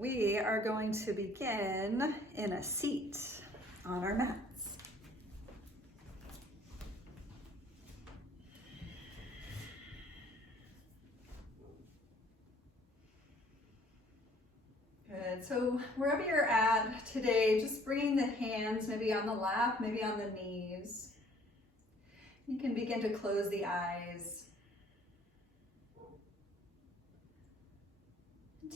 We are going to begin in a seat on our mats. Good, so wherever you're at today, just bringing the hands maybe on the lap, maybe on the knees. You can begin to close the eyes.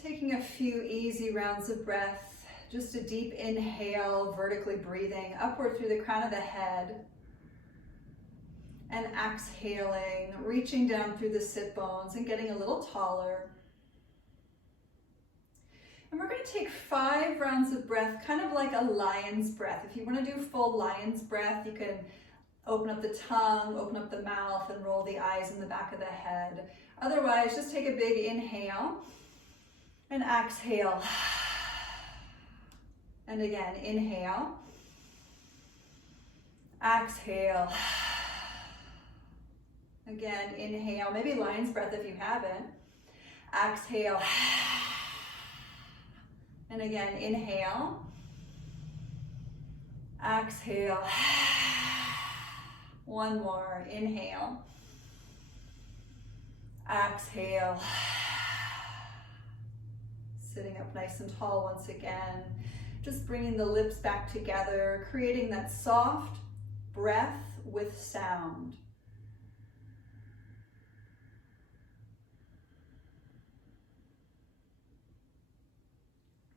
Taking a few easy rounds of breath, just a deep inhale, vertically breathing upward through the crown of the head. And exhaling, reaching down through the sit bones and getting a little taller. And we're going to take 5 rounds of breath, kind of like a lion's breath. If you want to do full lion's breath, you can open up the tongue, open up the mouth, and roll the eyes in the back of the head. Otherwise, just take a big inhale and exhale. And again, inhale, exhale. Again, inhale, maybe lion's breath if you haven't. Exhale. And again, inhale, exhale. One more, inhale, exhale. Sitting up nice and tall once again. Just bringing the lips back together, creating that soft breath with sound.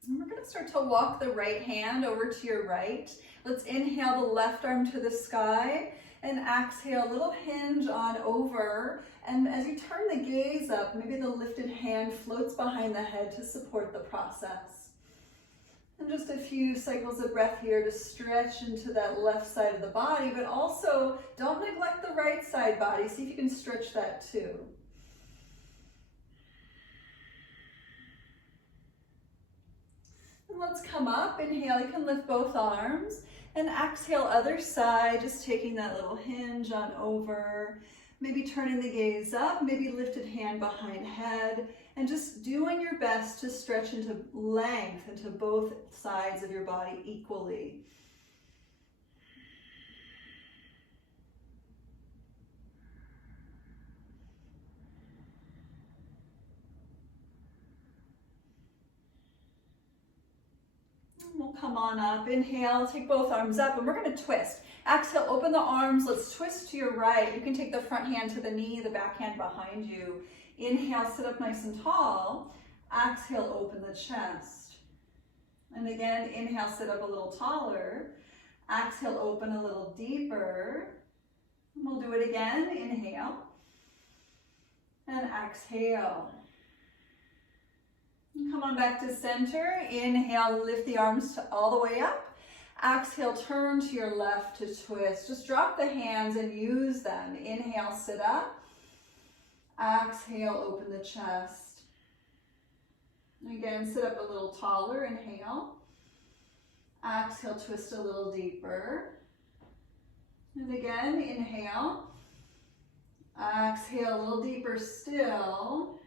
And we're going to start to walk the right hand over to your right. Let's inhale the left arm to the sky and exhale, a little hinge on over. And as you turn the gaze up, maybe the lifted hand floats behind the head to support the process. And just a few cycles of breath here to stretch into that left side of the body, but also don't neglect the right side body. See if you can stretch that too. And let's come up. Inhale, you can lift both arms. And exhale, other side, just taking that little hinge on over. Maybe turning the gaze up, maybe lifted hand behind head. And just doing your best to stretch into length into both sides of your body equally. We'll come on up, inhale, take both arms up, and we're going to twist. Exhale, open the arms, let's twist to your right. You can take the front hand to the knee, the back hand behind you. Inhale, sit up nice and tall. Exhale, open the chest. And again, inhale, sit up a little taller. Exhale, open a little deeper. And we'll do it again, inhale. And exhale. Come on back to center. Inhale, lift the arms all the way up. Exhale, turn to your left to twist. Just drop the hands and use them. Inhale, sit up. Exhale, open the chest. Again, sit up a little taller. Inhale. Exhale, twist a little deeper. And again, inhale. Exhale, a little deeper still.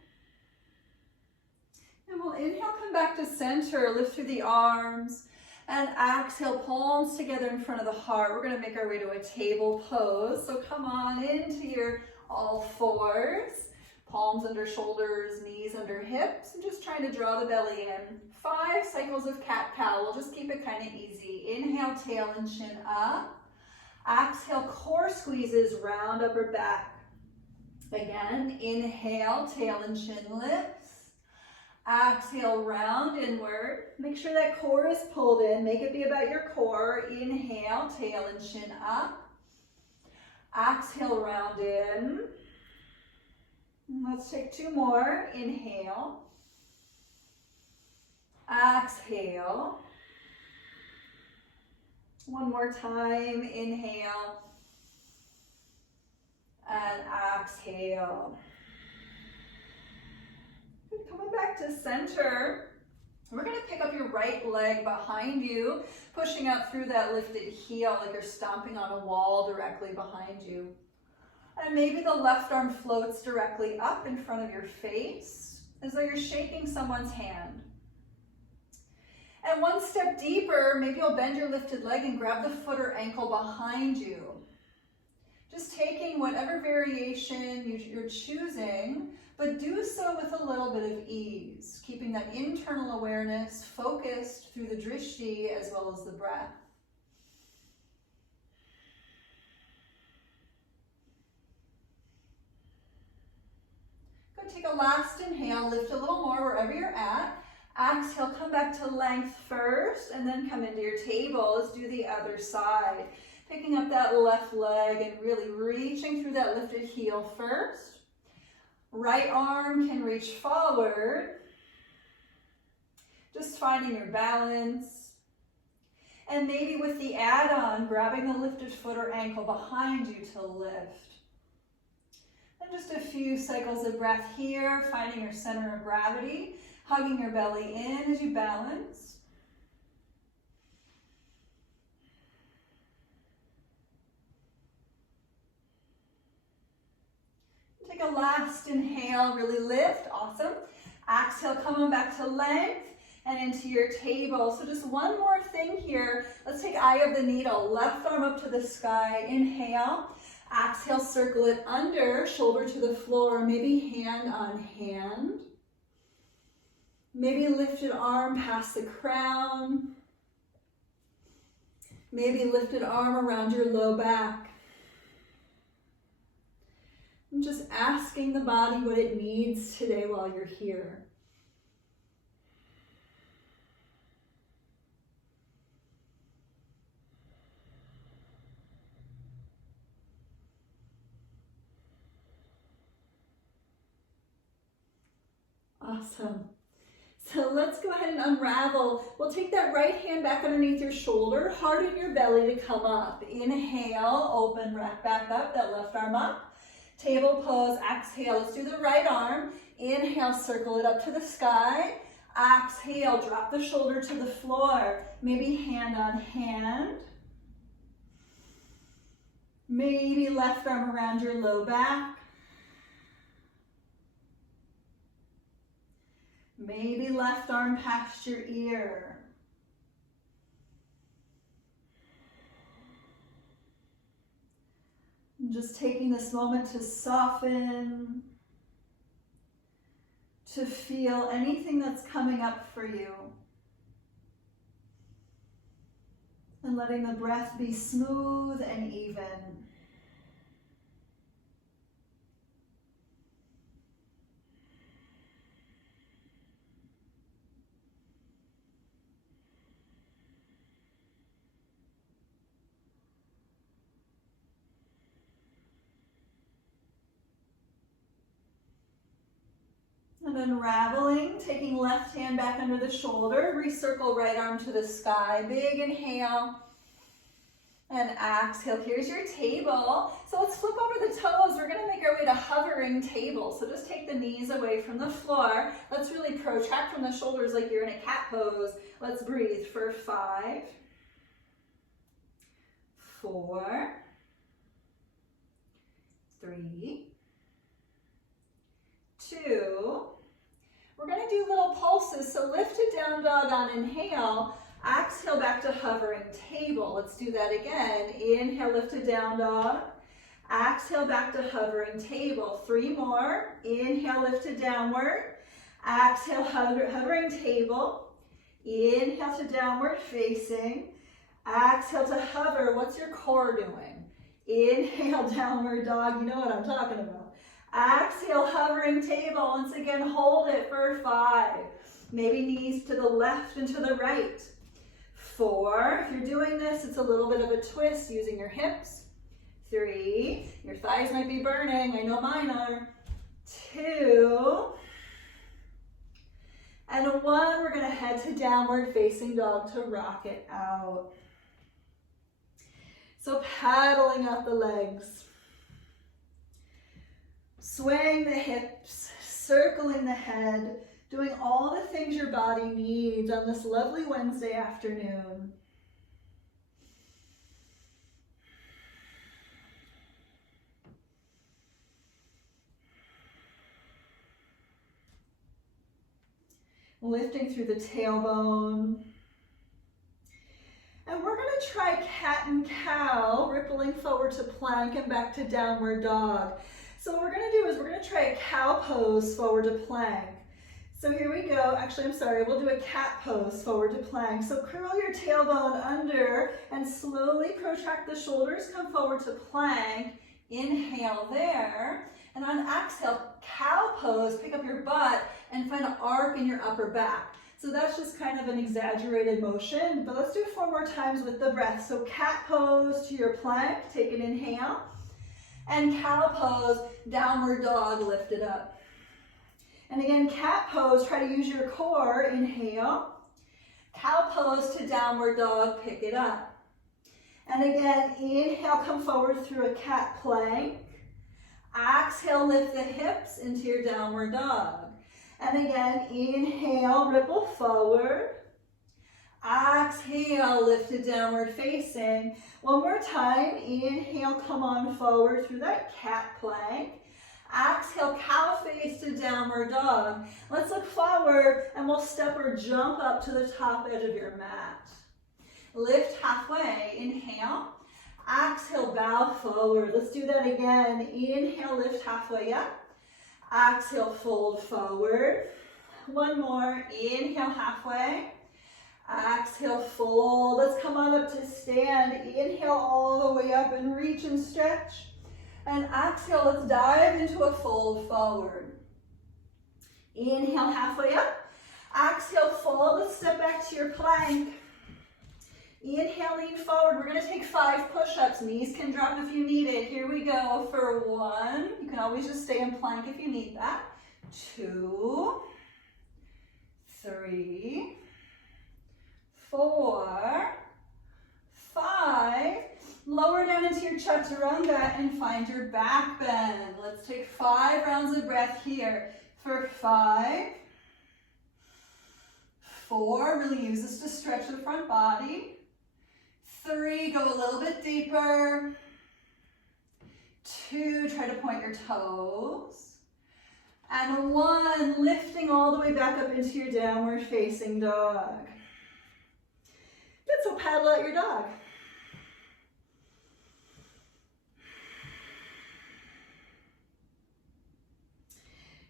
And we'll inhale, come back to center, lift through the arms, and exhale, palms together in front of the heart. We're going to make our way to a table pose. So come on into your all fours, palms under shoulders, knees under hips, and just trying to draw the belly in. 5 cycles of cat-cow. We'll just keep it kind of easy. Inhale, tail and chin up. Exhale, core squeezes, round upper back. Again, inhale, tail and chin lifts. Exhale, round inward. Make sure that core is pulled in. Make it be about your core. Inhale, tail and chin up. Exhale, round in. Let's take 2 more. Inhale. Exhale. One more time. Inhale. And exhale. Coming back to center, we're going to pick up your right leg behind you, pushing out through that lifted heel like you're stomping on a wall directly behind you. And maybe the left arm floats directly up in front of your face, as though you're shaking someone's hand. And one step deeper, maybe you'll bend your lifted leg and grab the foot or ankle behind you. Just taking whatever variation you're choosing, but do so with a little bit of ease, keeping that internal awareness focused through the drishti as well as the breath. Go take a last inhale, lift a little more wherever you're at. Exhale, come back to length first, and then come into your table. Let's do the other side. Picking up that left leg and really reaching through that lifted heel first. Right arm can reach forward. Just finding your balance. And maybe with the add-on, grabbing the lifted foot or ankle behind you to lift. And just a few cycles of breath here, finding your center of gravity, hugging your belly in as you balance. Take a last inhale, really lift, awesome. Exhale, coming back to length and into your table. So just one more thing here. Let's take eye of the needle, left arm up to the sky, inhale. Exhale, circle it under, shoulder to the floor, maybe hand on hand. Maybe lifted arm past the crown. Maybe lifted arm around your low back. And just asking the body what it needs today while you're here. Awesome. So let's go ahead and unravel. We'll take that right hand back underneath your shoulder, harden your belly to come up. Inhale, open, rack back up, that left arm up. Table pose, exhale, let's do the right arm. Inhale, circle it up to the sky. Exhale, drop the shoulder to the floor. Maybe hand on hand. Maybe left arm around your low back. Maybe left arm past your ear. Just taking this moment to soften, to feel anything that's coming up for you. And letting the breath be smooth and even. And unraveling, taking left hand back under the shoulder, recircle right arm to the sky, big inhale, and exhale. Here's your table. So let's flip over the toes. We're gonna make our way to hovering table. So just take the knees away from the floor. Let's really protract from the shoulders like you're in a cat pose. Let's breathe for 5, 4, 3, 2, we're going to do little pulses. So lifted down dog on inhale, exhale back to hovering table. Let's do that again. Inhale, lifted down dog. Exhale back to hovering table. 3 more. Inhale, lifted downward. Exhale, hovering table. Inhale to downward facing. Exhale to hover. What's your core doing? Inhale, downward dog. You know what I'm talking about. Exhale, hovering table. Once again, hold it for 5. Maybe knees to the left and to the right. 4. If you're doing this, it's a little bit of a twist using your hips. 3. Your thighs might be burning. I know mine are. 2. And 1. We're going to head to downward facing dog to rock it out. So paddling up the legs. Swaying the hips, circling the head, doing all the things your body needs on this lovely Wednesday afternoon. Lifting through the tailbone, And we're going to try cat and cow, rippling forward to plank and back to downward dog. So what we're going to do is we're going to try a cow pose forward to plank. So here we go. Actually, I'm sorry, we'll do a cat pose forward to plank. So curl your tailbone under and slowly protract the shoulders, come forward to plank. Inhale there. And on exhale, cow pose, pick up your butt and find an arc in your upper back. So that's just kind of an exaggerated motion, but let's do 4 more times with the breath. So cat pose to your plank, take an inhale. And cow pose, downward dog, lift it up. And again, cat pose, try to use your core, inhale. Cow pose to downward dog, pick it up. And again, inhale, come forward through a cat plank. Exhale, lift the hips into your downward dog. And again, inhale, ripple forward. Exhale, lift to downward facing. One more time, inhale, come on forward through that cat plank. Exhale, cow face to downward dog. Let's look forward and we'll step or jump up to the top edge of your mat. Lift halfway, inhale. Exhale, bow forward. Let's do that again. Inhale, lift halfway up. Exhale, fold forward. One more, inhale halfway. Exhale, fold. Let's come on up to stand. Inhale all the way up and reach and stretch. And exhale, let's dive into a fold forward. Inhale halfway up. Exhale, fold. Let's step back to your plank. Inhale, lean forward. We're going to take 5 push-ups. Knees can drop if you need it. Here we go for 1. You can always just stay in plank if you need that. 2, 3, 4, 5. Lower down into your chaturanga and find your back bend. Let's take 5 rounds of breath here for 5, 4. Really use this to stretch the front body. 3, go a little bit deeper. 2, try to point your toes. And 1, lifting all the way back up into your downward facing dog. Good, so paddle out your dog.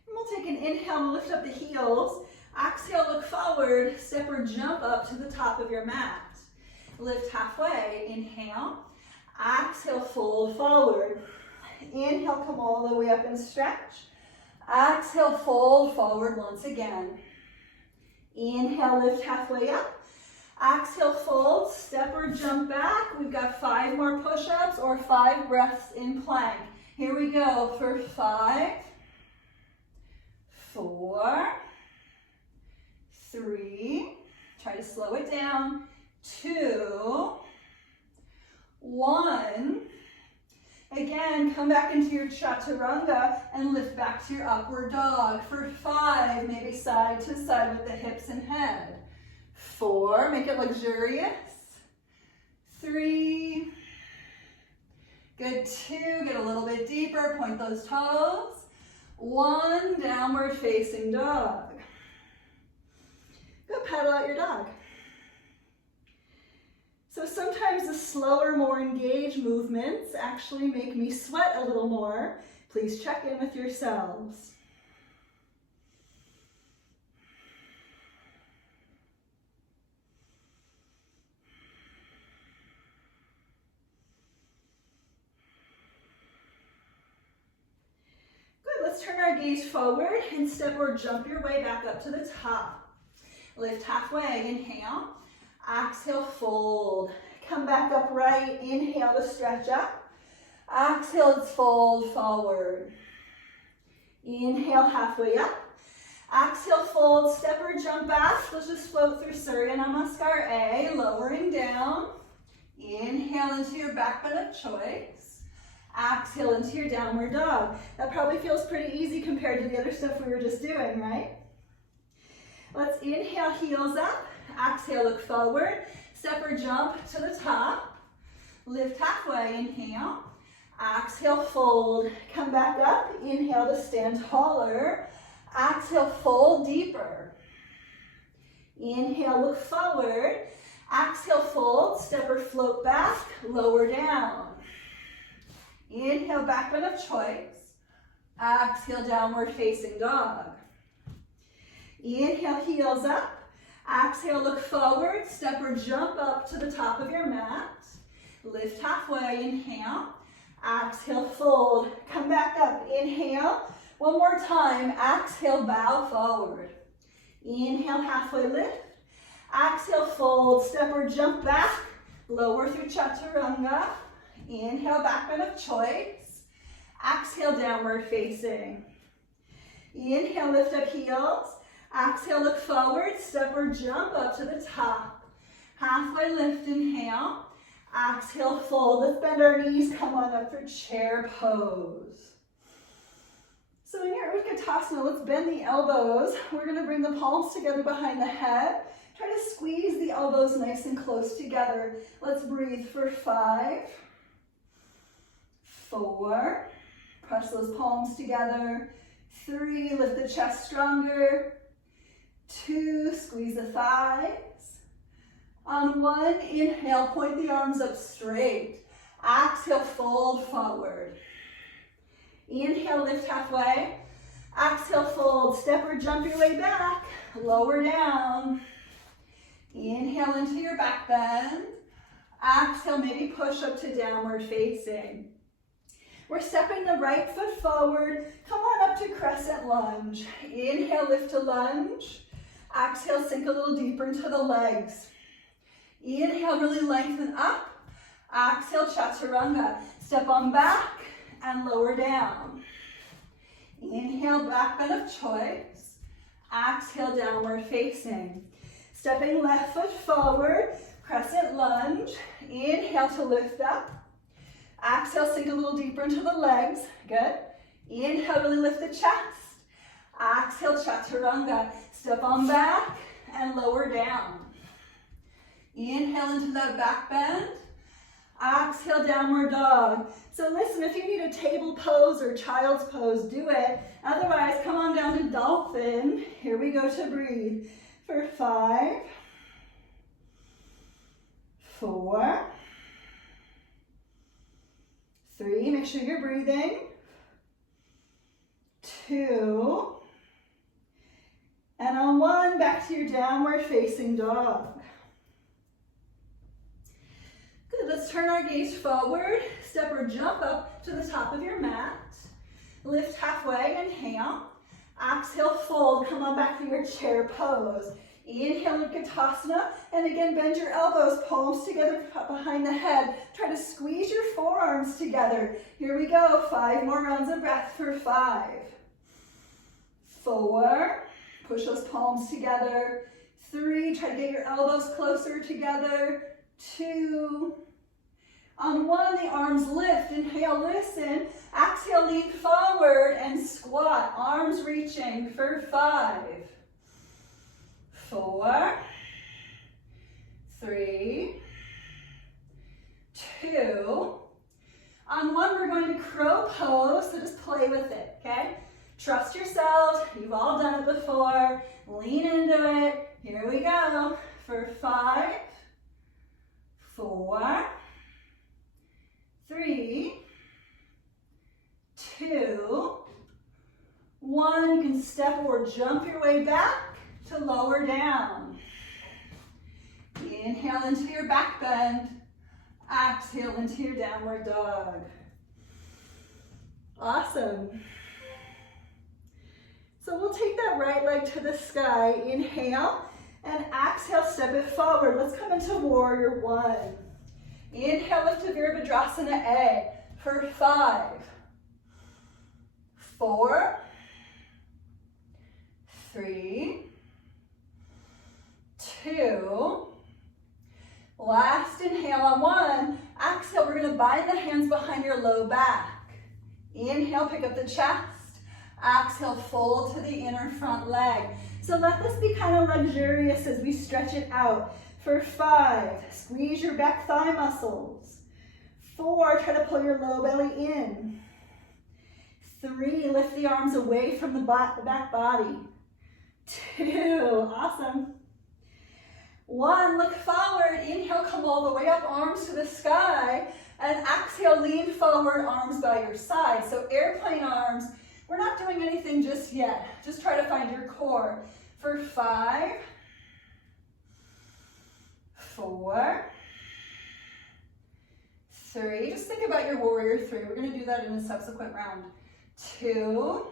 And we'll take an inhale and lift up the heels. Exhale, look forward, step or jump up to the top of your mat. Lift halfway, inhale. Exhale, fold forward. Inhale, come all the way up and stretch. Exhale, fold forward once again. Inhale, lift halfway up. Exhale, fold, step or jump back. We've got 5 more push-ups or 5 breaths in plank. Here we go for 5, 4, 3, try to slow it down, 2, 1. Again, come back into your chaturanga and lift back to your upward dog for 5, maybe side to side with the hips and head. 4, make it luxurious. 3, good. 2, get a little bit deeper, point those toes. 1, downward facing dog. Go paddle out your dog. So sometimes the slower, more engaged movements actually make me sweat a little more. Please check in with yourselves. Good, let's turn our gaze forward and step or jump your way back up to the top. Lift halfway, inhale. Exhale, fold. Come back upright. Inhale to stretch up. Exhale, let's fold forward. Inhale, halfway up. Exhale, fold, step or jump back. Let's just float through Surya Namaskar A, lowering down. Inhale into your back bend of choice. Exhale into your downward dog. That probably feels pretty easy compared to the other stuff we were just doing, right? Let's inhale, heels up. Exhale, look forward. Step or jump to the top. Lift halfway, inhale. Exhale, fold. Come back up. Inhale to stand taller. Exhale, fold deeper. Inhale, look forward. Exhale, fold, step or float back, lower down. Inhale, back bend of choice. Exhale, downward facing dog. Inhale, heels up. Exhale, look forward, step or jump up to the top of your mat. Lift halfway, inhale. Exhale, fold, come back up, inhale. One more time, exhale, bow forward. Inhale, halfway lift. Exhale, fold, step or jump back, lower through chaturanga. Inhale, back bend of choice. Exhale, downward facing. Inhale, lift up heels. Exhale, look forward, step or jump up to the top. Halfway lift, inhale. Exhale, fold. Let's bend our knees, come on up for chair pose. So in your Utkatasana, let's bend the elbows. We're gonna bring the palms together behind the head. Try to squeeze the elbows nice and close together. Let's breathe for 5, 4, press those palms together. 3, lift the chest stronger. 2, squeeze the thighs. On 1, inhale, point the arms up straight. Exhale, fold forward. Inhale, lift halfway. Exhale, fold, step or jump your way back. Lower down. Inhale into your back bend. Exhale, maybe push up to downward facing. We're stepping the right foot forward. Come on up to Crescent Lunge. Inhale, lift to lunge. Exhale, sink a little deeper into the legs. Inhale, really lengthen up. Exhale, chaturanga. Step on back and lower down. Inhale, back bend of choice. Exhale, downward facing. Stepping left foot forward, crescent lunge. Inhale to lift up. Exhale, sink a little deeper into the legs. Good. Inhale, really lift the chest. Exhale, chaturanga. Step on back and lower down. Inhale into that back bend. Exhale, downward dog. So listen, if you need a table pose or child's pose, do it. Otherwise, come on down to dolphin. Here we go to breathe. For 5, 4, 3, make sure you're breathing. 2, and on 1, back to your downward facing dog. Good, let's turn our gaze forward, step or jump up to the top of your mat. Lift halfway, inhale. Exhale, fold, come on back to your chair pose. Inhale, Utkatasana, and again, bend your elbows, palms together behind the head. Try to squeeze your forearms together. Here we go, 5 more rounds of breath for 5, 4, push those palms together. 3, try to get your elbows closer together. 2, on 1, the arms lift. Inhale, listen. Exhale, lean forward and squat. Arms reaching for 5, 4, 3, 2. On 1, we're going to crow pose, so just play with it, okay? Trust yourselves. You've all done it before. Lean into it. Here we go. For 5, 4, 3, 2, 1. You can step or jump your way back to lower down. Inhale into your back bend. Exhale into your downward dog. Awesome. So we'll take that right leg to the sky. Inhale and exhale, step it forward. Let's come into warrior 1. Inhale, lift to Virabhadrasana A for 5, 4, 3, 2. Last inhale on 1. Exhale, we're going to bind the hands behind your low back. Inhale, pick up the chest. Exhale, fold to the inner front leg. So let this be kind of luxurious as we stretch it out. For 5, squeeze your back thigh muscles. 4, try to pull your low belly in. 3, lift the arms away from the back body. 2, awesome. 1, look forward. Inhale, come all the way up, arms to the sky. And exhale, lean forward, arms by your side. So airplane arms. We're not doing anything just yet. Just try to find your core. For 5, 4, 3. Just think about your warrior 3. We're going to do that in a subsequent round. 2.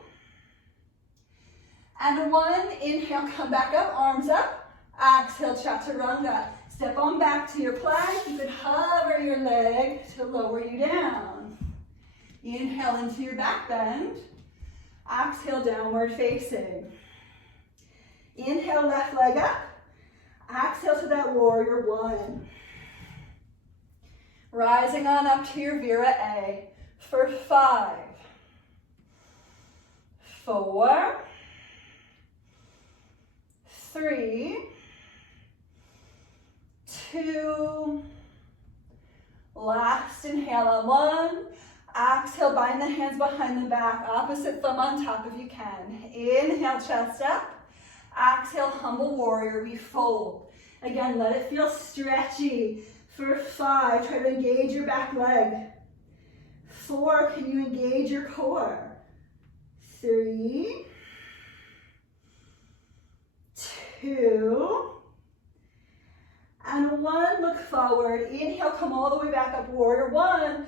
And 1. Inhale, come back up, arms up. Exhale, chaturanga. Step on back to your plank. You could hover your leg to lower you down. Inhale into your back bend. Exhale, downward facing. Inhale, left leg up. Exhale to that warrior 1. Rising on up to your Vira A. For 5, 4, 3, 2, last inhale on 1. Exhale, bind the hands behind the back, opposite thumb on top if you can. Inhale, chest up. Exhale, humble warrior, we fold. Again, let it feel stretchy. For 5, try to engage your back leg. 4, can you engage your core? 3, 2, and 1, look forward. Inhale, come all the way back up, warrior 1.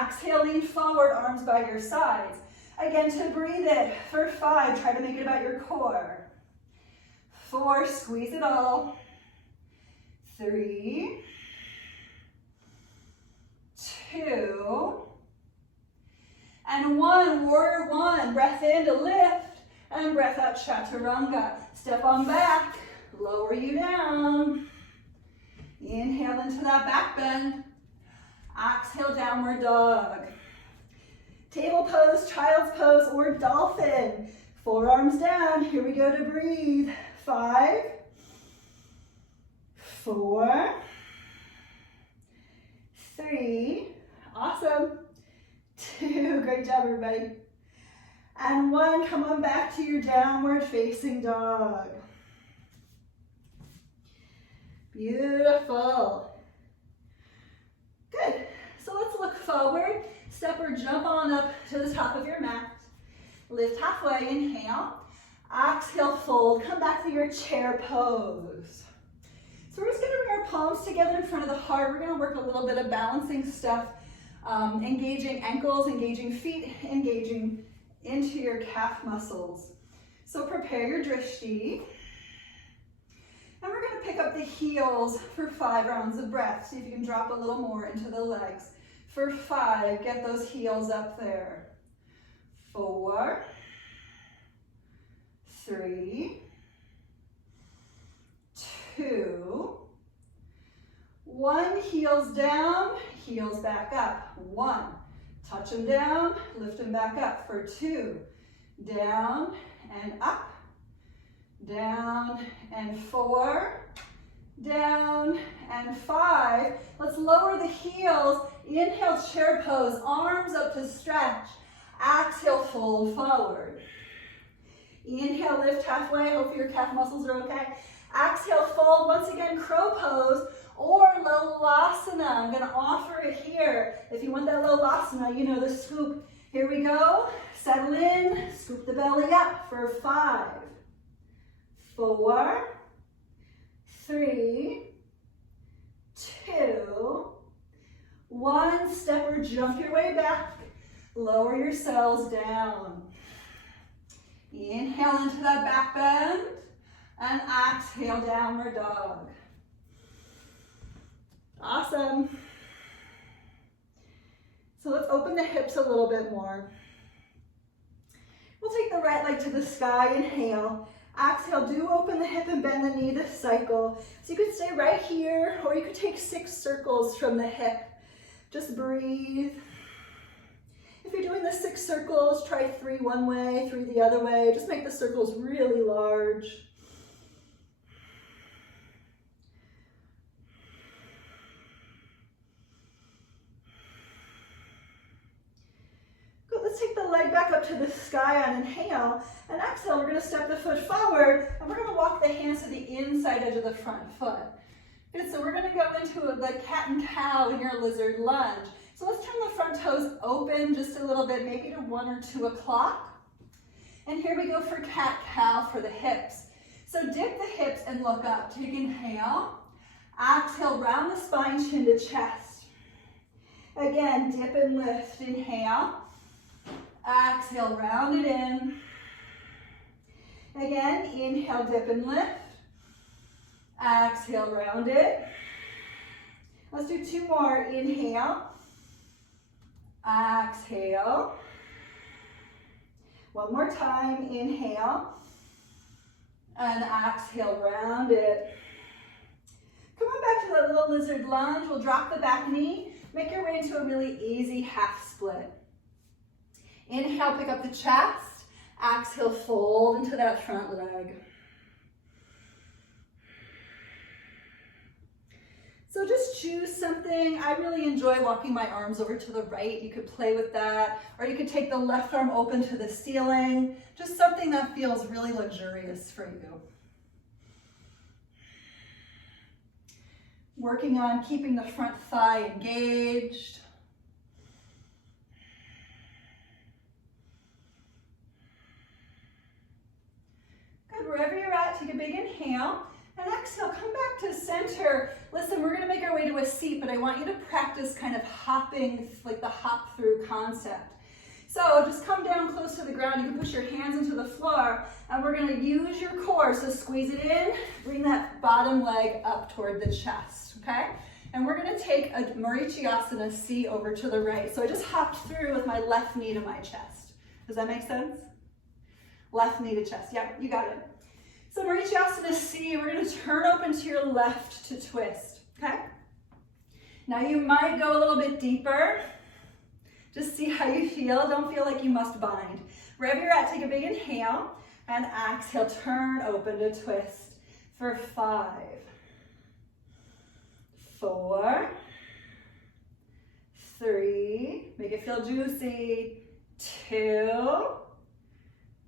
Exhale, lean forward, arms by your sides. Again, to breathe it. For 5, try to make it about your core. 4, squeeze it all. 3, 2, and 1, warrior 1. Breath in to lift, and breath out, chaturanga. Step on back, lower you down. Inhale into that back bend. Exhale, downward dog. Table pose, child's pose, or dolphin. Forearms down. Here we go to breathe. 5, 4, 3, awesome. 2, great job everybody. And 1, come on back to your downward facing dog. Beautiful. Good. So let's look forward. Step or jump on up to the top of your mat. Lift halfway, inhale. Exhale, fold. Come back to your chair pose. So we're just going to bring our palms together in front of the heart. We're going to work a little bit of balancing stuff, engaging ankles, engaging feet, engaging into your calf muscles. So prepare your drishti. And we're going to pick up the heels for 5 rounds of breath. See if you can drop a little more into the legs. For 5, get those heels up there. 4, 3, 2, 1, heels down, heels back up. 1, touch them down, lift them back up. For 2, down and up. Down and 4, down and 5. Let's lower the heels. Inhale, chair pose, arms up to stretch. Exhale, fold forward. Inhale, lift halfway. Hope your calf muscles are okay. Exhale, fold. Once again, crow pose or lolasana. I'm going to offer it here. If you want that lolasana, you know the scoop. Here we go. Settle in. Scoop the belly up for 5, 4, 3, 2, 1. Step or jump your way back. Lower yourselves down. Inhale into that back bend and exhale, downward dog. Awesome. So let's open the hips a little bit more. We'll take the right leg to the sky, inhale. Exhale, do open the hip and bend the knee to cycle. So you could stay right here, or you could take 6 circles from the hip. Just breathe. If you're doing the 6 circles, try 3 one way, 3 the other way. Just make the circles really large. Good, let's take the leg back up to the sky on inhale. And exhale, we're going to step the foot forward, and we're going to walk the hands to the inside edge of the front foot. Good, so we're gonna go into the cat and cow in your lizard lunge. So let's turn the front toes open just a little bit, maybe to 1 or 2 o'clock. And here we go for cat-cow for the hips. So dip the hips and look up. Take inhale. Exhale, round the spine, chin to chest. Again, dip and lift. Inhale. Exhale, round it in. Again, inhale, dip and lift. Exhale, round it. Let's do 2 more. Inhale. Exhale. One more time. Inhale. And exhale, round it. Come on back to that little lizard lunge. We'll drop the back knee. Make your way into a really easy half split. Inhale, pick up the chest. Exhale, fold into that front leg. So just choose something. I really enjoy walking my arms over to the right. You could play with that, or you could take the left arm open to the ceiling. Just something that feels really luxurious for you. Working on keeping the front thigh engaged. Good, wherever you're at, take a big inhale. And exhale, come back to center. Listen, we're gonna make our way to a seat, but I want you to practice kind of hopping, like the hop through concept. So just come down close to the ground. You can push your hands into the floor, and we're gonna use your core. So squeeze it in, bring that bottom leg up toward the chest, okay? And we're gonna take a Vinyasa C over to the right. So I just hopped through with my left knee to my chest. Does that make sense? Left knee to chest, yep, you got it. So Vinyasa C, we're gonna turn open to your left to twist, okay? Now you might go a little bit deeper. Just see how you feel. Don't feel like you must bind. Wherever you're at, take a big inhale and exhale, turn open to twist for 5, 4, 3, make it feel juicy, 2,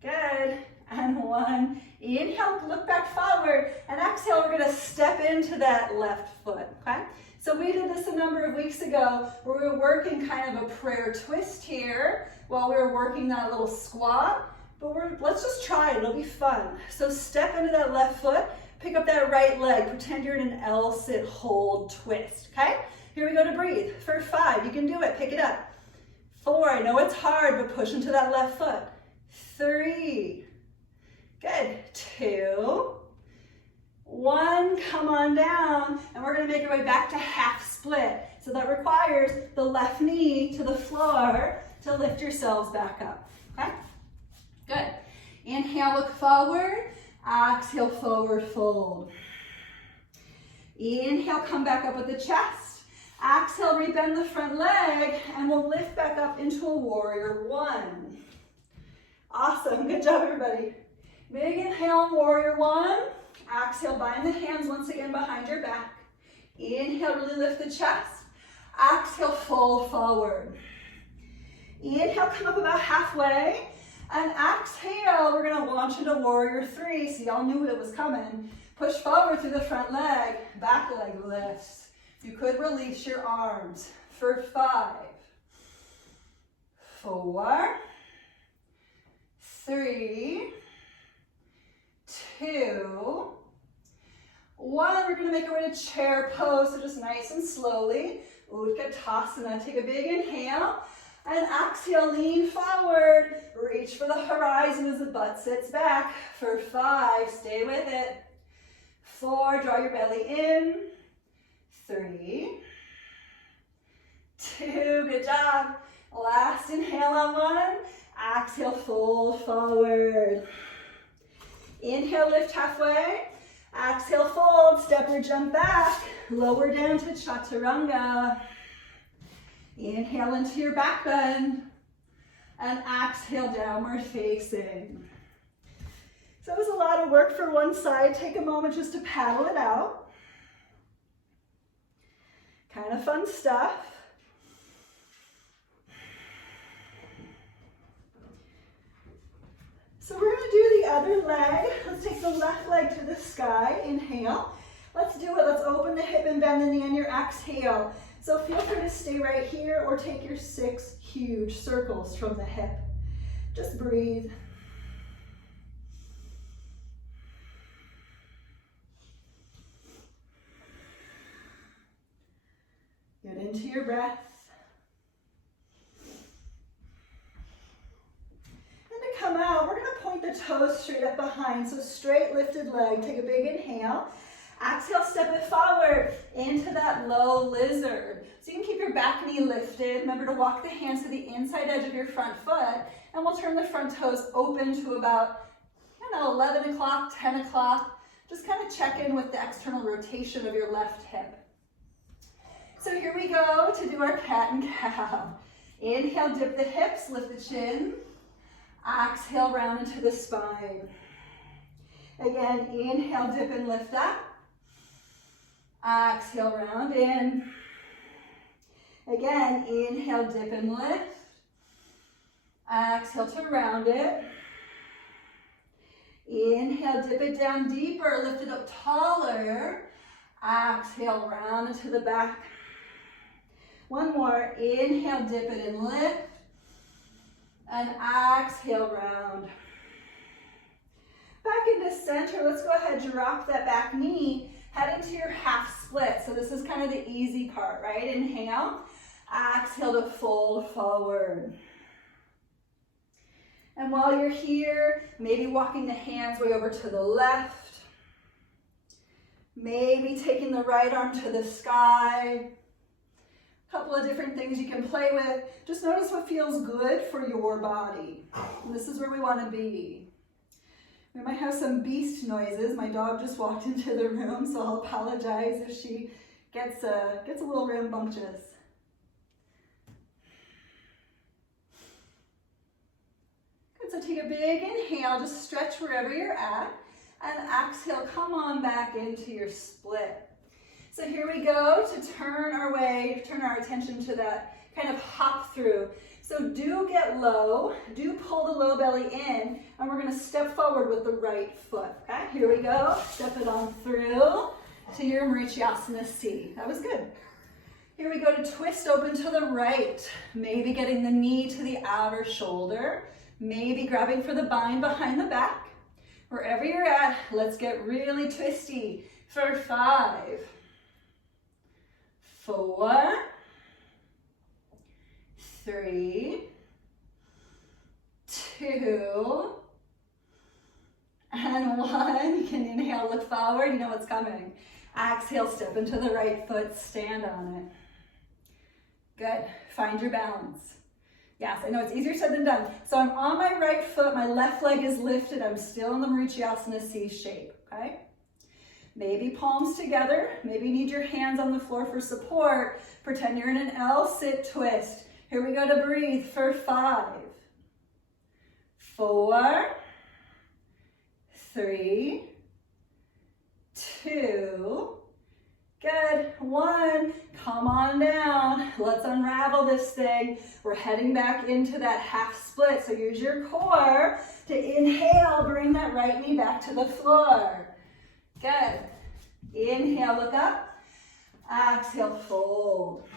good, and 1. Inhale, look back forward, and exhale, we're gonna step into that left foot, okay? So we did this a number of weeks ago where we were working kind of a prayer twist here while we were working that little squat, but let's just try it, it'll be fun. So step into that left foot, pick up that right leg, pretend you're in an L, sit, hold, twist, okay? Here we go to breathe. For 5, you can do it, pick it up. 4, I know it's hard, but push into that left foot. 3, good, 2, 1, come on down, and we're gonna make our way back to half split. So that requires the left knee to the floor to lift yourselves back up, okay? Good. Inhale, look forward. Exhale, forward fold. Inhale, come back up with the chest. Exhale, rebend the front leg, and we'll lift back up into a warrior 1. Awesome, good job everybody. Big inhale, warrior 1. Exhale, bind the hands once again behind your back. Inhale, really lift the chest. Exhale, fold forward. Inhale, come up about halfway. And exhale, we're gonna launch into warrior 3. So y'all knew it was coming. Push forward through the front leg, back leg lifts. You could release your arms for 5, 4, 3, 2, 1. We're gonna make our way to chair pose, so just nice and slowly. Utkatasana, take a big inhale, and exhale, lean forward, reach for the horizon as the butt sits back. For 5, stay with it. 4, draw your belly in. 3, 2, good job. Last inhale on 1, exhale, fold forward. Inhale, lift halfway. Exhale, fold, step or jump back. Lower down to chaturanga. Inhale into your back bend. And exhale, downward facing. So it was a lot of work for one side. Take a moment just to paddle it out. Kind of fun stuff. So we're gonna do the other leg. Let's take the left leg to the sky. Inhale. Let's do it. Let's open the hip and bend the knee on your exhale. So feel free to stay right here or take your 6 huge circles from the hip. Just breathe. Get into your breath. And to come out, we're going to point the toes straight up behind. So straight lifted leg. Take a big inhale. Exhale, step it forward into that low lizard. So you can keep your back knee lifted. Remember to walk the hands to the inside edge of your front foot. And we'll turn the front toes open to about, 11 o'clock, 10 o'clock. Just kind of check in with the external rotation of your left hip. So here we go to do our cat and cow. Inhale, dip the hips, lift the chin. Exhale, round into the spine. Again, inhale, dip and lift up. Exhale, round in. Again, inhale, dip and lift. Exhale to round it. Inhale, dip it down deeper, lift it up taller. Exhale, round into the back. One more, inhale, dip it and lift. And exhale, round. Back into center, let's go ahead, drop that back knee, head into your half split. So this is kind of the easy part, right? Inhale, exhale to fold forward. And while you're here, maybe walking the hands way over to the left. Maybe taking the right arm to the sky. A couple of different things you can play with. Just notice what feels good for your body. And this is where we want to be. We might have some beast noises. My dog just walked into the room, so I'll apologize if she gets a little rambunctious. Good, so take a big inhale, just stretch wherever you're at, and exhale, come on back into your split. So here we go to turn our attention to that kind of hop through. So do get low, do pull the low belly in, and we're gonna step forward with the right foot, okay? Here we go, step it on through to your Marichiyasana C. That was good. Here we go to twist open to the right, maybe getting the knee to the outer shoulder, maybe grabbing for the bind behind the back. Wherever you're at, let's get really twisty for 5, 4, 3, 2, and 1. You can inhale, look forward, you know what's coming. Exhale, step into the right foot, stand on it. Good, find your balance. Yes, I know it's easier said than done. So I'm on my right foot, my left leg is lifted, I'm still in the Marichiyasana C shape, okay? Maybe palms together, maybe you need your hands on the floor for support. Pretend you're in an L, sit, twist. Here we go to breathe for 5, 4, 3, 2, good, 1. Come on down. Let's unravel this thing. We're heading back into that half split. So use your core to inhale, bring that right knee back to the floor. Good. Inhale, look up. Exhale, fold.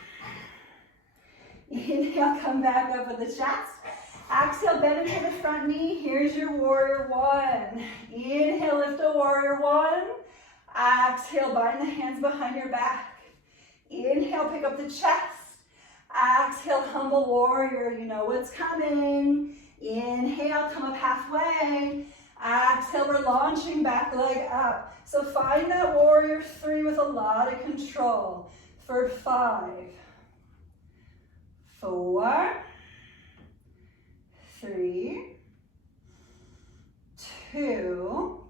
Inhale, come back up with the chest. Exhale, bend into the front knee. Here's your warrior 1. Inhale, lift a warrior 1. Exhale, bind the hands behind your back. Inhale, pick up the chest. Exhale, humble warrior. You know what's coming. Inhale, come up halfway. Exhale, we're launching back leg up. So find that warrior 3 with a lot of control for 5, 4, 3, 2,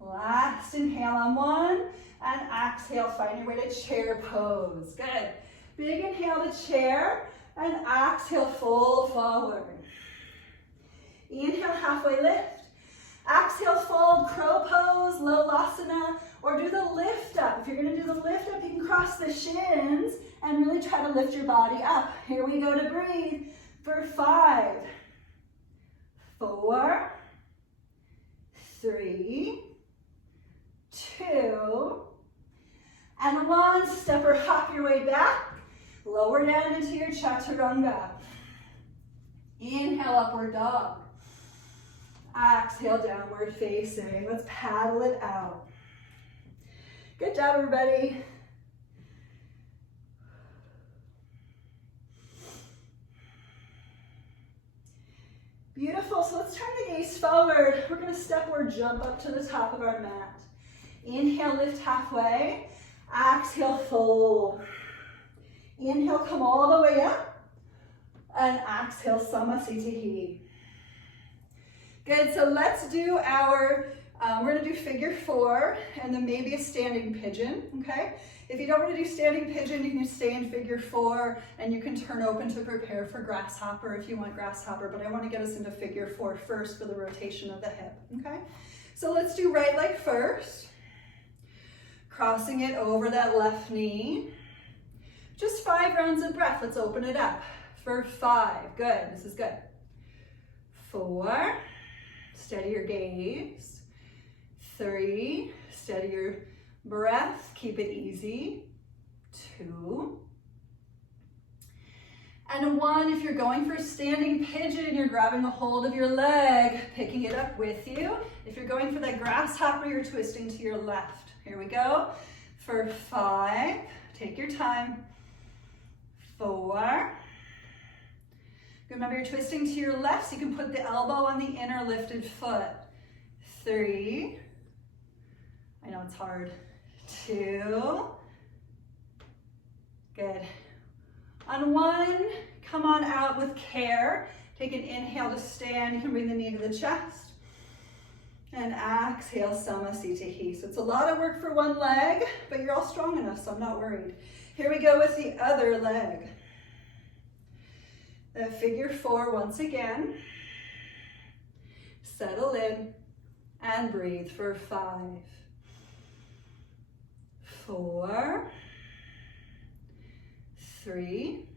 last inhale on 1, and exhale, find your way to chair pose. Good. Big inhale to chair, and exhale, fold forward. Inhale, halfway lift. Exhale, fold, crow pose, low lasana, or do the lift up. If you're gonna do the lift up, you can cross the shins and really try to lift your body up. Here we go to breathe for 5, 4, 3, 2, And 1, step or hop your way back. Lower down into your chaturanga. Inhale, upward dog. Exhale, downward facing. Let's paddle it out. Good job, everybody. Beautiful, so let's turn the gaze forward. We're gonna step or jump up to the top of our mat. Inhale, lift halfway. Exhale, fold. Inhale, come all the way up. And exhale, Samasthiti. Good, so let's do our, we're gonna do figure 4 and then maybe a standing pigeon, okay? If you don't want to do standing pigeon, you can stay in figure 4 and you can turn open to prepare for grasshopper if you want grasshopper, but I want to get us into figure 4 first for the rotation of the hip, okay? So let's do right leg first, crossing it over that left knee. Just 5 rounds of breath, let's open it up. For 5, good, this is good. 4, steady your gaze. 3, steady your breath, keep it easy. 2. And 1, if you're going for standing pigeon, you're grabbing a hold of your leg, picking it up with you. If you're going for that grasshopper, you're twisting to your left. Here we go. For 5, take your time. 4. Remember, you're twisting to your left, so you can put the elbow on the inner lifted foot. 3. I know it's hard. 2. Good. On 1, come on out with care. Take an inhale to stand. You can bring the knee to the chest. And exhale, Samasthiti. So it's a lot of work for one leg, but you're all strong enough, so I'm not worried. Here we go with the other leg. Figure 4 once again. Settle in and breathe for 5. 4. 3.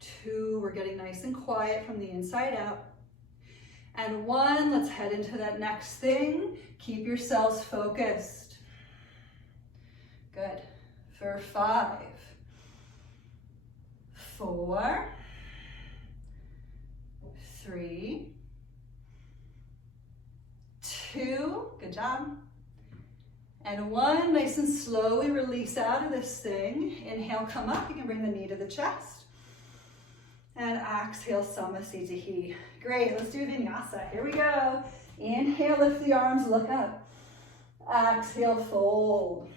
2. We're getting nice and quiet from the inside out. And 1, let's head into that next thing. Keep yourselves focused. Good. For 5. 4. 3. 2. Good job. And 1, nice and slowly release out of this thing. Inhale, come up. You can bring the knee to the chest. And exhale, Samasthiti. Great, let's do Vinyasa. Here we go. Inhale, lift the arms, look up. Exhale, fold.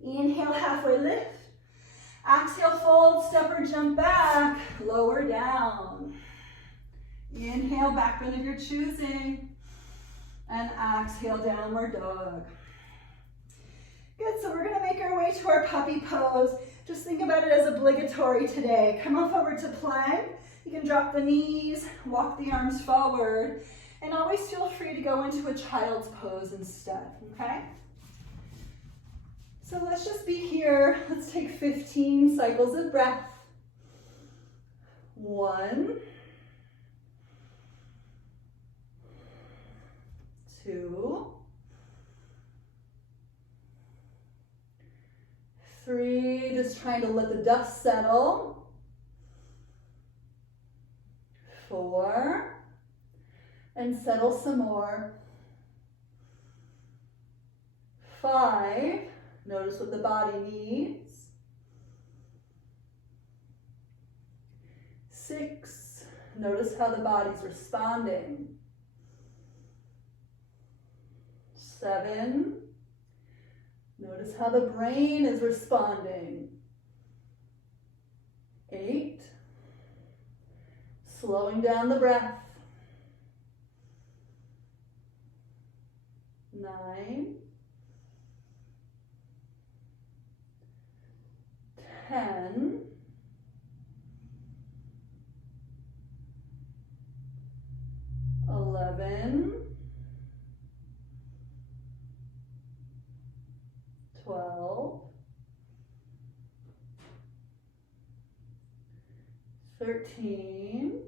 Inhale, halfway lift. Exhale, fold, step or jump back. Lower down. Inhale, back bend of your choosing. And exhale, downward dog. Good, so we're gonna make our way to our puppy pose. Just think about it as obligatory today. Come on forward to plank. You can drop the knees, walk the arms forward, and always feel free to go into a child's pose instead, okay? So let's just be here. Let's take 15 cycles of breath. 1. 2. 3, just trying to let the dust settle. 4, and settle some more. 5, notice what the body needs. 6, notice how the body's responding. 7, notice how the brain is responding. 8, slowing down the breath. 9, 10, 11, 12, 13,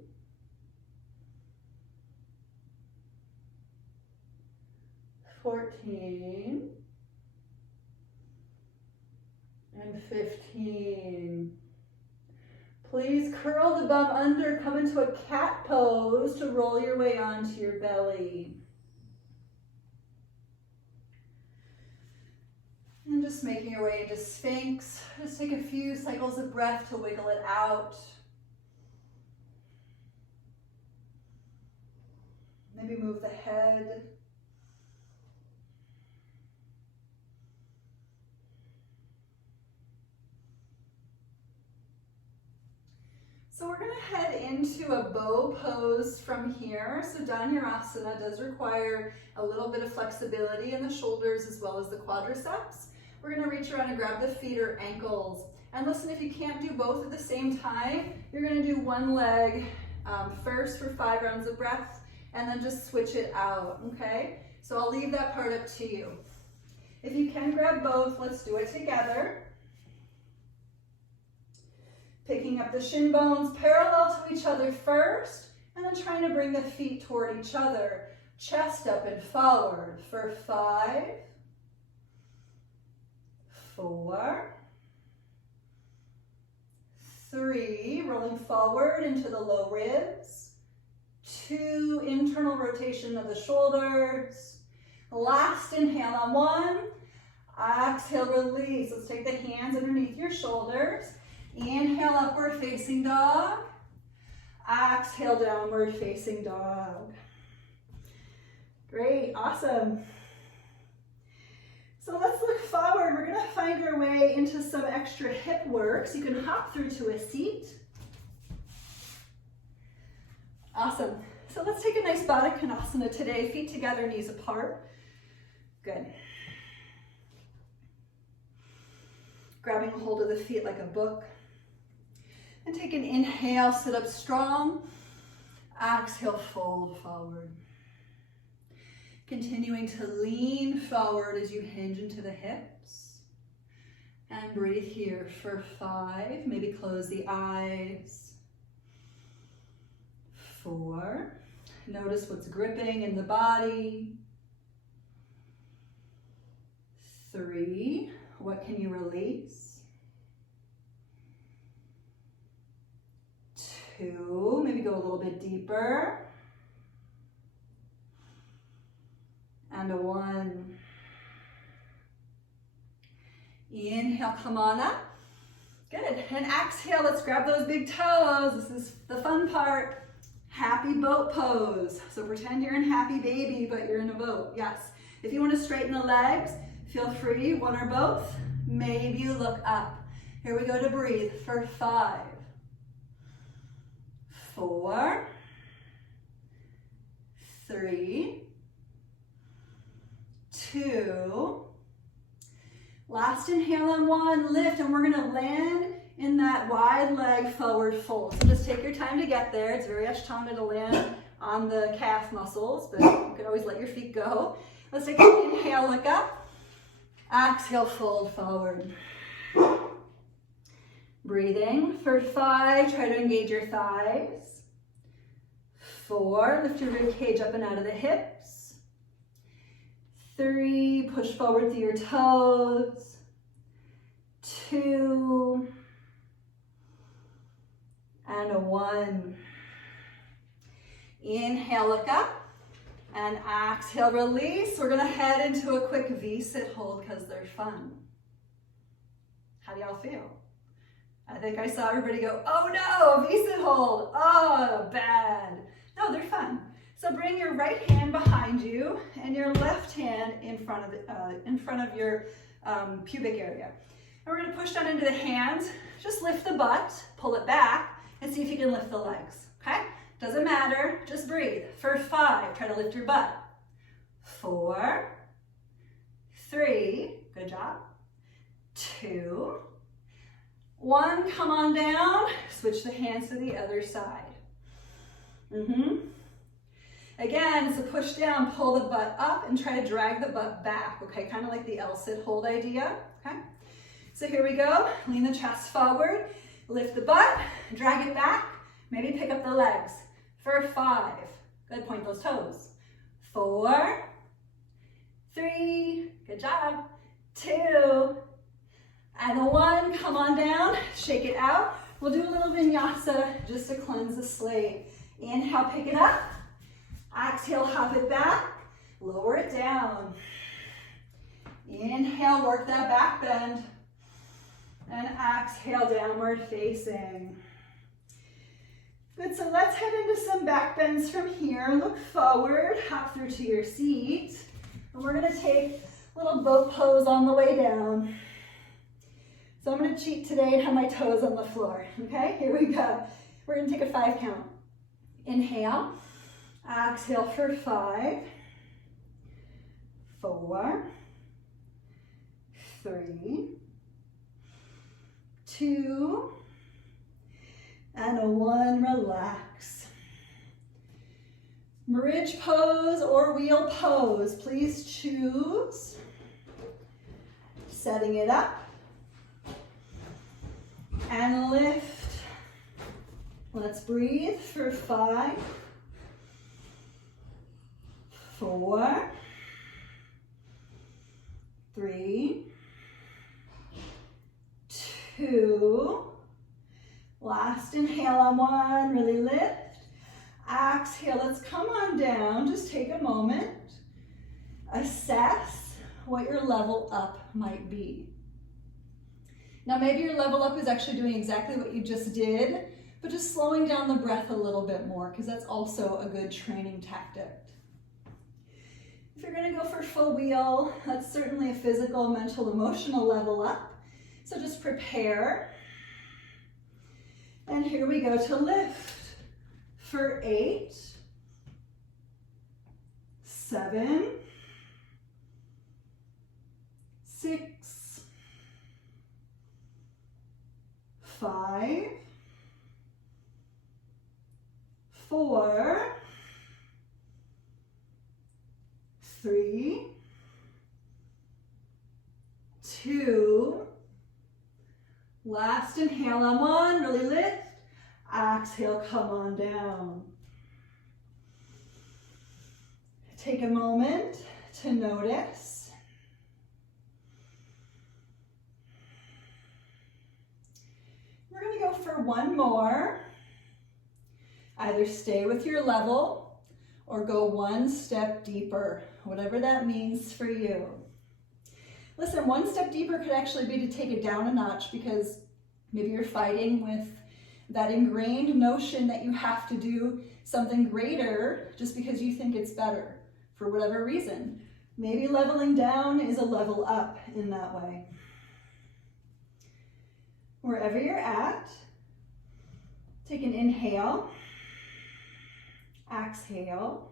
14, 15. Please curl the bum under, come into a cat pose to roll your way onto your belly. And just making your way into Sphinx. Just take a few cycles of breath to wiggle it out. Maybe move the head. So we're going to head into a bow pose from here. So Dhanurasana does require a little bit of flexibility in the shoulders as well as the quadriceps. We're going to reach around and grab the feet or ankles. And listen, if you can't do both at the same time, you're going to do one leg first for 5 rounds of breath and then just switch it out, okay? So I'll leave that part up to you. If you can grab both, let's do it together. Picking up the shin bones parallel to each other first, and then trying to bring the feet toward each other. Chest up and forward for 5, 4, 3, rolling forward into the low ribs. 2, internal rotation of the shoulders. Last inhale on 1. Exhale, release. Let's take the hands underneath your shoulders. Inhale, upward facing dog. Exhale, downward facing dog. Great, awesome. So let's look forward. We're gonna find our way into some extra hip work. So you can hop through to a seat. Awesome. So let's take a nice Baddha Konasana today. Feet together, knees apart. Good. Grabbing a hold of the feet like a book. And take an inhale, sit up strong. Exhale, fold forward. Continuing to lean forward as you hinge into the hips. And breathe here for 5. Maybe close the eyes. 4. Notice what's gripping in the body. 3. What can you release? 2, maybe go a little bit deeper. And a 1. Inhale, come on up. Good. And exhale, let's grab those big toes. This is the fun part. Happy boat pose. So pretend you're in happy baby, but you're in a boat. Yes. If you want to straighten the legs, feel free, one or both. Maybe you look up. Here we go to breathe for 5, 4, 3, 2. Last inhale on 1, lift, and we're gonna land in that wide leg forward fold. So just take your time to get there. It's very Ashtanga to land on the calf muscles, but you can always let your feet go. Let's take an inhale, look up. Exhale, fold forward. Breathing for 5, try to engage your thighs. 4, lift your rib cage up and out of the hips. 3, push forward through your toes. 2, and a 1. Inhale, look up, and exhale, release. We're gonna head into a quick V-sit hold because they're fun. How do y'all feel? I think I saw everybody go, oh no, V-sit hold, oh, bad. No, they're fun. So bring your right hand behind you and your left hand in front of your pubic area. And we're gonna push down into the hands, just lift the butt, pull it back, and see if you can lift the legs, okay? Doesn't matter, just breathe. For 5, try to lift your butt. 4, 3, good job. 2, 1, come on down. Switch the hands to the other side. Again, it's a push down, pull the butt up and try to drag the butt back, okay? Kind of like the L-sit hold idea, okay? So here we go, lean the chest forward, lift the butt, drag it back, maybe pick up the legs. For 5, good, point those toes. 4, 3, good job. 2, And a 1, come on down, shake it out. We'll do a little vinyasa just to cleanse the slate. Inhale, pick it up. Exhale, hop it back. Lower it down. Inhale, work that back bend. And exhale, downward facing. Good, so let's head into some back bends from here. Look forward, hop through to your seat. And we're gonna take a little boat pose on the way down. So I'm gonna cheat today and have my toes on the floor, okay? Here we go. We're gonna take a 5 count. Inhale, exhale for 5, 4, 3, 2, and a 1, relax. Bridge pose or wheel pose, please choose. Setting it up. And lift. Let's breathe for 5, 4, 3, 2. Last inhale on 1, really lift. Exhale, let's come on down. Just take a moment. Assess what your level up might be. Now maybe your level up is actually doing exactly what you just did, but just slowing down the breath a little bit more, because that's also a good training tactic. If you're gonna go for full wheel, that's certainly a physical, mental, emotional level up. So just prepare. And here we go to lift for 8, 7, 6, 5, 4, 3, 2, last inhale on 1, really lift. Exhale, come on down. Take a moment to notice. We're going to go for 1 more. Either stay with your level or go 1 step deeper, whatever that means for you. Listen, 1 step deeper could actually be to take it down a notch, because maybe you're fighting with that ingrained notion that you have to do something greater just because you think it's better for whatever reason. Maybe leveling down is a level up in that way. Wherever you're at, take an inhale, exhale,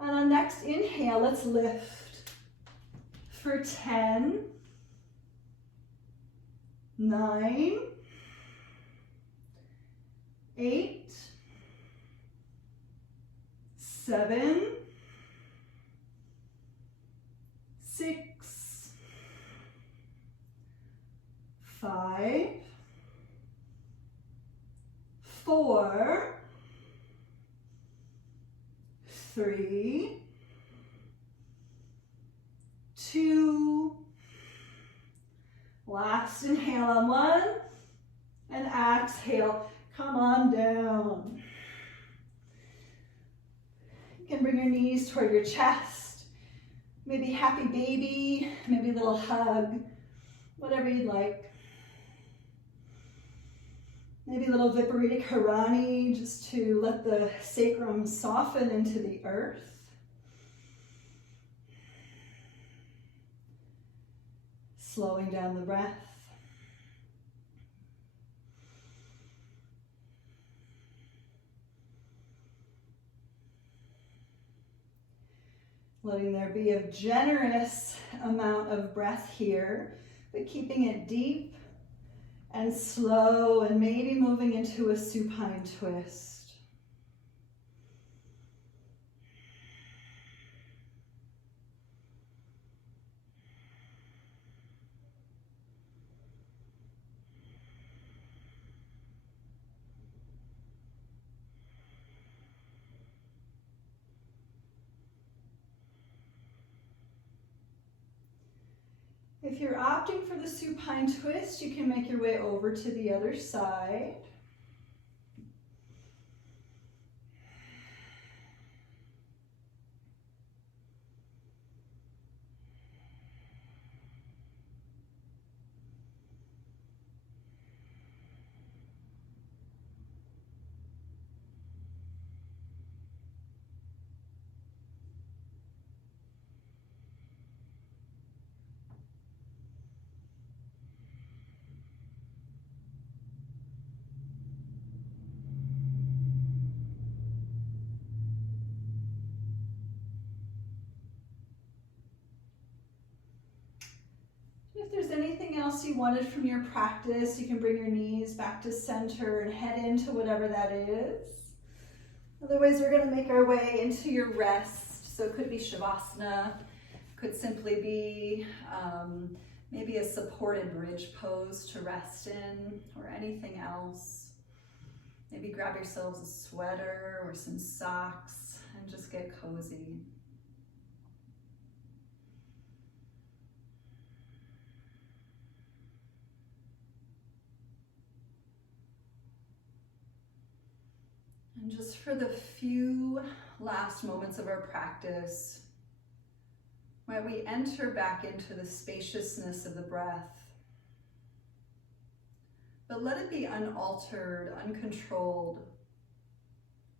and on next inhale, let's lift for 10, 9, 8, 7, 6, 5, 4, 3, 2, last inhale on 1, and exhale, come on down. You can bring your knees toward your chest, maybe happy baby, maybe a little hug, whatever you'd like. Maybe a little Viparita Karani, just to let the sacrum soften into the earth. Slowing down the breath. Letting there be a generous amount of breath here, but keeping it deep and slow, and maybe moving into a supine twist. If you're opting for the supine twist, you can make your way over to the other side. If there's anything else you wanted from your practice, you can bring your knees back to center and head into whatever that is. Otherwise, we're going to make our way into your rest. So it could be Shavasana, could simply be maybe a supported bridge pose to rest in, or anything else. Maybe grab yourselves a sweater or some socks and just get cozy. And just for the few last moments of our practice, might we enter back into the spaciousness of the breath, but let it be unaltered, uncontrolled.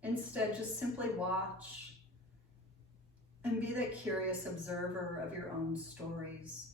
Instead, just simply watch and be the curious observer of your own stories.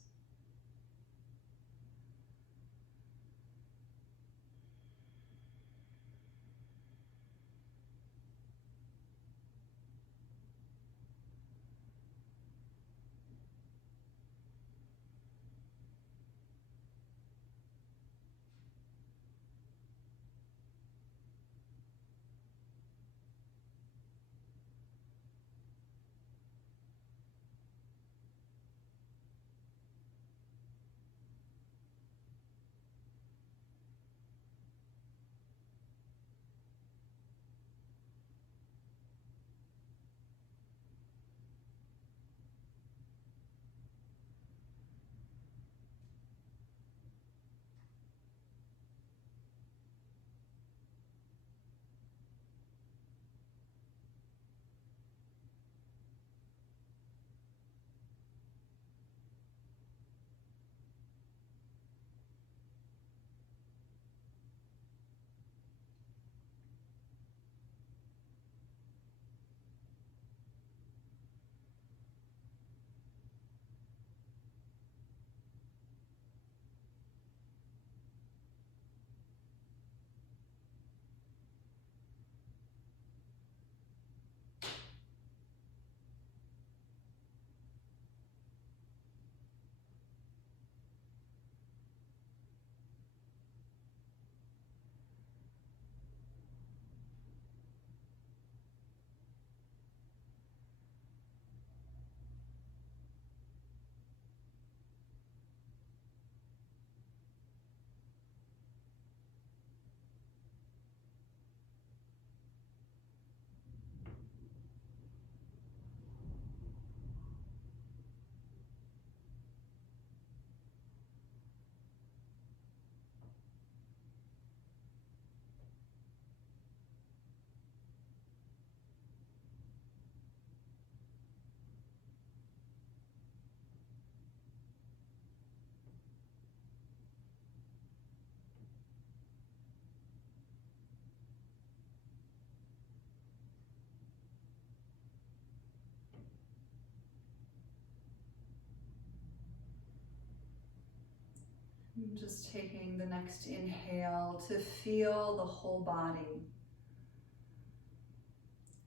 And just taking the next inhale to feel the whole body.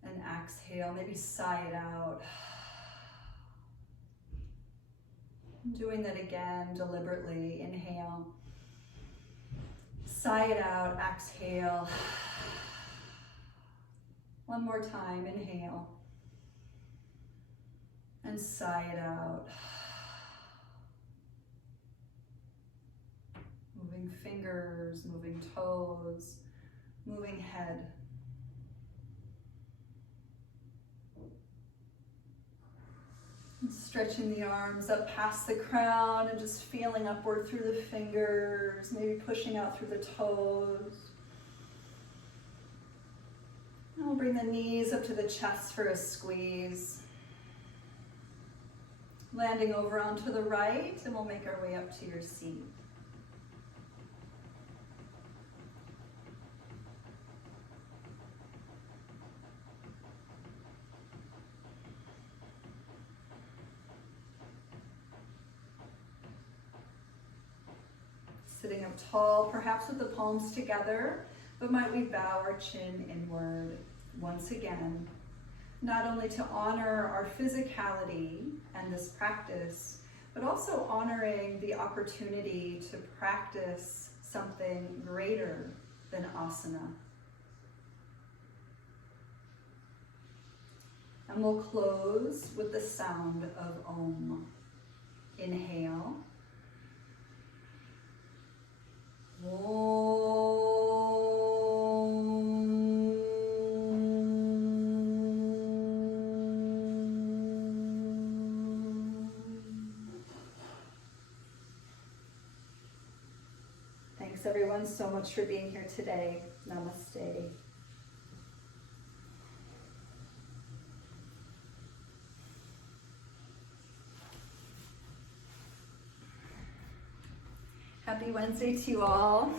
And exhale, maybe sigh it out. Doing that again deliberately. Inhale. Sigh it out, exhale. One more time, inhale. And sigh it out. Moving fingers, moving toes, moving head. Stretching the arms up past the crown and just feeling upward through the fingers, maybe pushing out through the toes. And we'll bring the knees up to the chest for a squeeze. Landing over onto the right, and we'll make our way up to your seat. Sitting up tall, perhaps with the palms together, but might we bow our chin inward once again, not only to honor our physicality and this practice, but also honoring the opportunity to practice something greater than asana. And we'll close with the sound of Om. Inhale. Thanks everyone so much for being here today. Namaste. Happy Wednesday to you all.